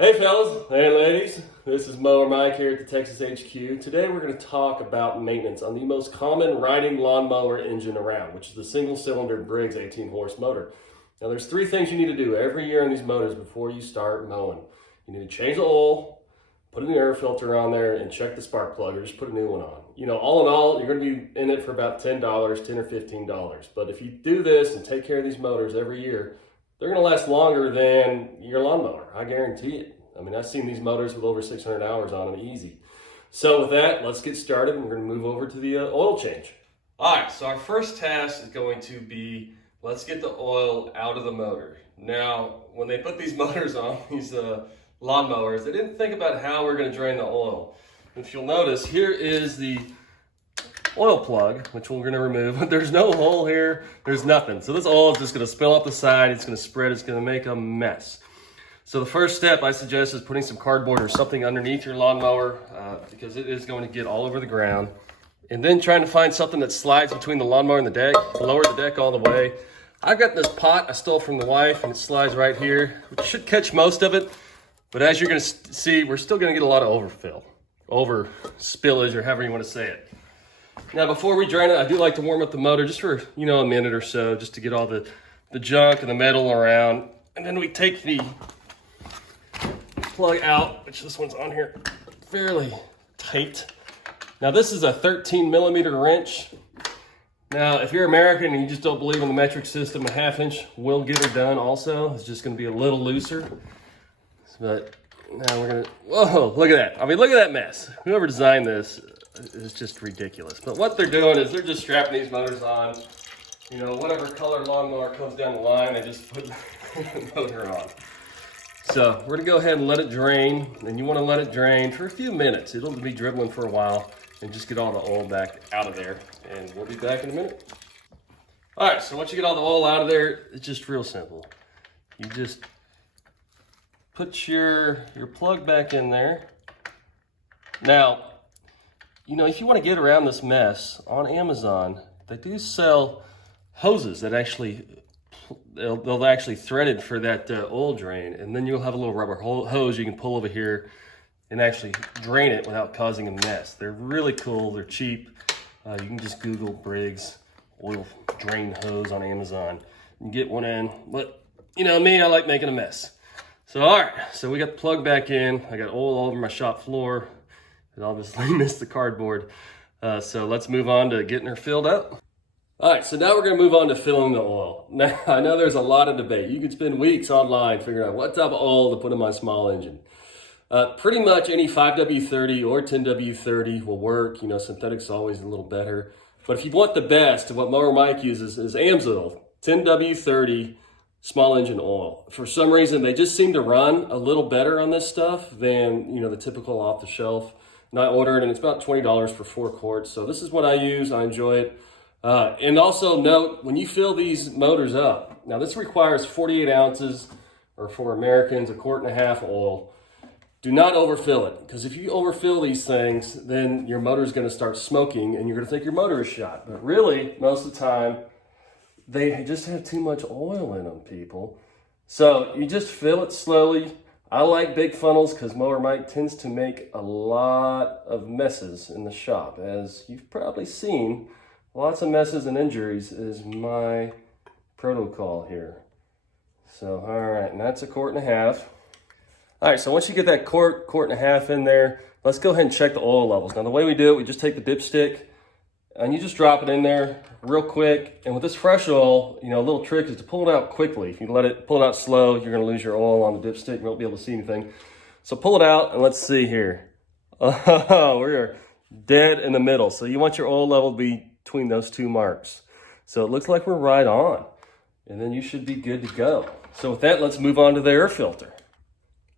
Hey fellas, hey ladies, this is Mower Mike here at the Texas HQ. Today we're going to talk about maintenance on the most common riding lawnmower engine around, which is the single-cylinder Briggs 18-horse motor. Now there's three things you need to do every year on these motors before you start mowing. You need to change the oil, put an air filter on there, and check the spark plug, or just put a new one on. You know, all in all, you're going to be in it for about $10, $10 or $15. But if you do this and take care of these motors every year, they're going to last longer than your lawnmower. I guarantee it. I mean, I've seen these motors with over 600 hours on them easy. So with that, let's get started. We're going to move over to the oil change. All right, so our first task is going to be, let's get the oil out of the motor. Now, when they put these motors on these lawnmowers, they didn't think about how we're going to drain the oil. If you'll notice, here is the oil plug, which we're going to remove. There's no hole here, there's nothing. So this oil is just going to spill out the side, it's going to spread, it's going to make a mess. So the first step I suggest is putting some cardboard or something underneath your lawnmower because it is going to get all over the ground. And then trying to find something that slides between the lawnmower and the deck, lower the deck all the way. I've got this pot I stole from the wife and it slides right here, which should catch most of it. But as you're going to see, we're still going to get a lot of overfill, over spillage, or however you want to say it. Now, before we drain it, I do like to warm up the motor just for, a minute or so, just to get all the junk and the metal around. And then we take the plug out, which this one's on here fairly tight. Now, this is a 13-millimeter wrench. Now, if you're American and you just don't believe in the metric system, a 1/2 inch will get her done also. It's just going to be a little looser. But now we're going to, whoa, look at that. I mean, look at that mess. Whoever designed this is just ridiculous. But what they're doing is they're just strapping these motors on. Whatever color lawnmower comes down the line, they just put the motor on. So we're gonna go ahead and let it drain, and you wanna let it drain for a few minutes. It'll be dribbling for a while, and just get all the oil back out of there, and we'll be back in a minute. All right, so once you get all the oil out of there, it's just real simple. You just put your plug back in there. Now, if you wanna get around this mess, on Amazon, they do sell hoses that they'll actually thread it for that oil drain, and then you'll have a little rubber hose you can pull over here and actually drain it without causing a mess. They're really cool, they're cheap. You can just Google Briggs oil drain hose on Amazon and get one in. But me, I like making a mess. So all right, so we got the plug back in. I got oil all over my shop floor. And obviously missed the cardboard. So let's move on to getting her filled up. All right, so now we're gonna move on to filling the oil. Now, I know there's a lot of debate. You could spend weeks online figuring out what type of oil to put in my small engine. Pretty much any 5W30 or 10W30 will work. Synthetic's always a little better. But if you want the best, what Mower Mike uses is AMSOIL 10W30 small engine oil. For some reason, they just seem to run a little better on this stuff than, the typical off the shelf. And I ordered, and it's about $20 for 4 quarts. So this is what I use, I enjoy it. And also note, when you fill these motors up, now this requires 48 ounces, or for Americans, 1.5 quarts oil. Do not overfill it, because if you overfill these things, then your motor is going to start smoking and you're going to think your motor is shot. But really, most of the time, they just have too much oil in them, people. So you just fill it slowly. I like big funnels because Mower Mike tends to make a lot of messes in the shop. As you've probably seen, lots of messes and injuries is my protocol here. So, all right, and that's 1.5 quarts. All right, so once you get that quart and a half in there, let's go ahead and check the oil levels. Now, the way we do it, we just take the dipstick and you just drop it in there real quick. And with this fresh oil, a little trick is to pull it out quickly. If you pull it out slow, you're gonna lose your oil on the dipstick. You won't be able to see anything. So pull it out and let's see here. Oh, we're dead in the middle. So you want your oil level to be between those two marks. So it looks like we're right on. And then you should be good to go. So with that, let's move on to the air filter.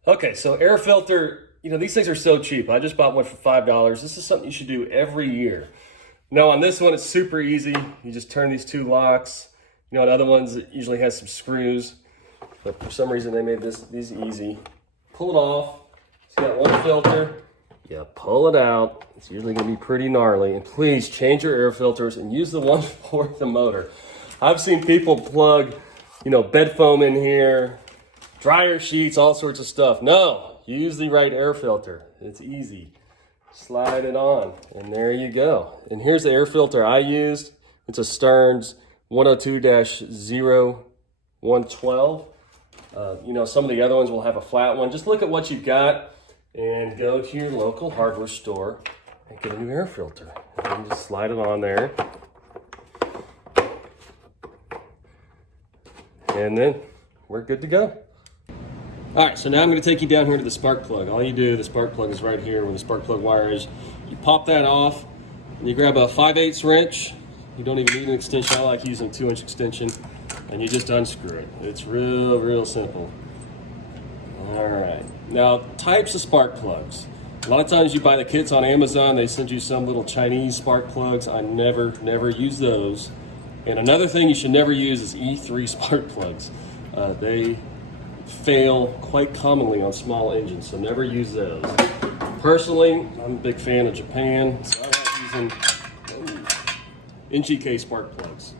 Okay, so air filter, these things are so cheap. I just bought one for $5. This is something you should do every year. Now on this one, it's super easy. You just turn these 2 locks. On other ones, it usually has some screws, but for some reason they made these easy. Pull it off. It's got one filter. Yeah, pull it out. It's usually gonna be pretty gnarly. And please change your air filters and use the one for the motor. I've seen people plug, bed foam in here, dryer sheets, all sorts of stuff. No, use the right air filter. It's easy. Slide it on, and there you go. And here's the air filter I used. It's a Stearns 102-0112. You know, some of the other ones will have a flat one. Just look at what you've got and go to your local hardware store and get a new air filter. And just slide it on there. And then we're good to go. All right, so now I'm going to take you down here to the spark plug. All you do, the spark plug is right here where the spark plug wire is. You pop that off, and you grab a 5/8 wrench. You don't even need an extension. I like using a 2-inch extension, and you just unscrew it. It's real simple. All right, now types of spark plugs. A lot of times you buy the kits on Amazon, they send you some little Chinese spark plugs. I never use those. And another thing you should never use is E3 spark plugs. They fail quite commonly on small engines, so never use those. Personally, I'm a big fan of Japan, so I like using NGK spark plugs.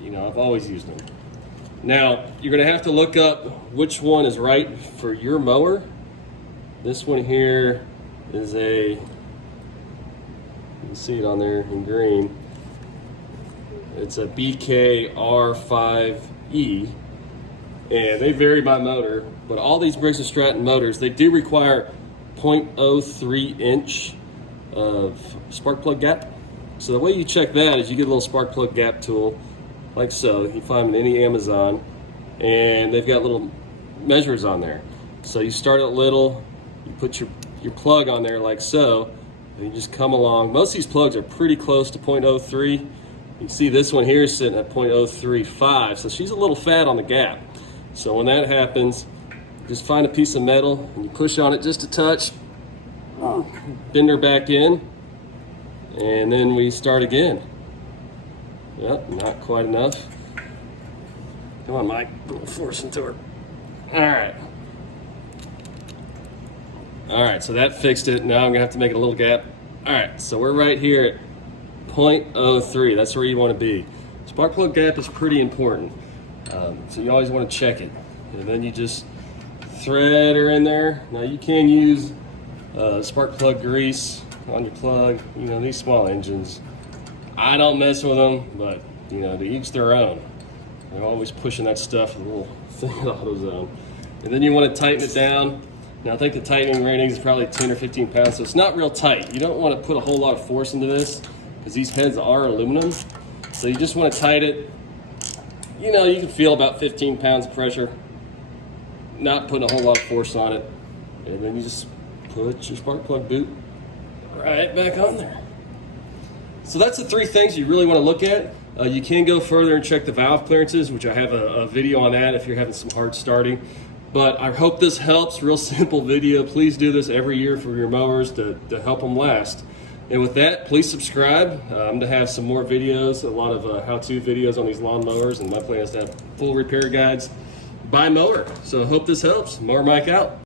You know, I've always used them. Now, you're gonna have to look up which one is right for your mower. This one here is you can see it on there in green. It's a BKR5E, and they vary by motor, but all these Briggs and Stratton motors, they do require 0.03 inch of spark plug gap. So the way you check that is you get a little spark plug gap tool, like so. You find them in any Amazon, and they've got little measures on there. So you start at little, you put your plug on there like so, and you just come along. Most of these plugs are pretty close to 0.03. You can see this one here is sitting at 0.035, so she's a little fat on the gap. So when that happens, just find a piece of metal and you push on it just a touch, bend her back in, and then we start again. Yep, not quite enough. Come on, Mike, a little force into her. All right, so that fixed it. Now I'm gonna have to make it a little gap. All right, so we're right here at 0.03, that's where you wanna be. Spark plug gap is pretty important. So you always wanna check it. And then you just thread her in there. Now you can use spark plug grease on your plug. You know, these small engines, I don't mess with them, but you know, to each their own. They're always pushing that stuff, a little thing at AutoZone. And then you wanna tighten it down. Now I think the tightening rating is probably 10 or 15 pounds, so it's not real tight. You don't wanna put a whole lot of force into this because these heads are aluminum. So you just wanna tighten it. You know, you can feel about 15 pounds of pressure, not putting a whole lot of force on it. And then you just put your spark plug boot right back on there. So that's the 3 things you really wanna look at. You can go further and check the valve clearances, which I have a video on that if you're having some hard starting. But I hope this helps. Real simple video. Please do this every year for your mowers to help them last. And with that, please subscribe. I'm to have some more videos, a lot of how-to videos on these lawn mowers, and my plan is to have full repair guides by Mower. So I hope this helps. Mower Mike out.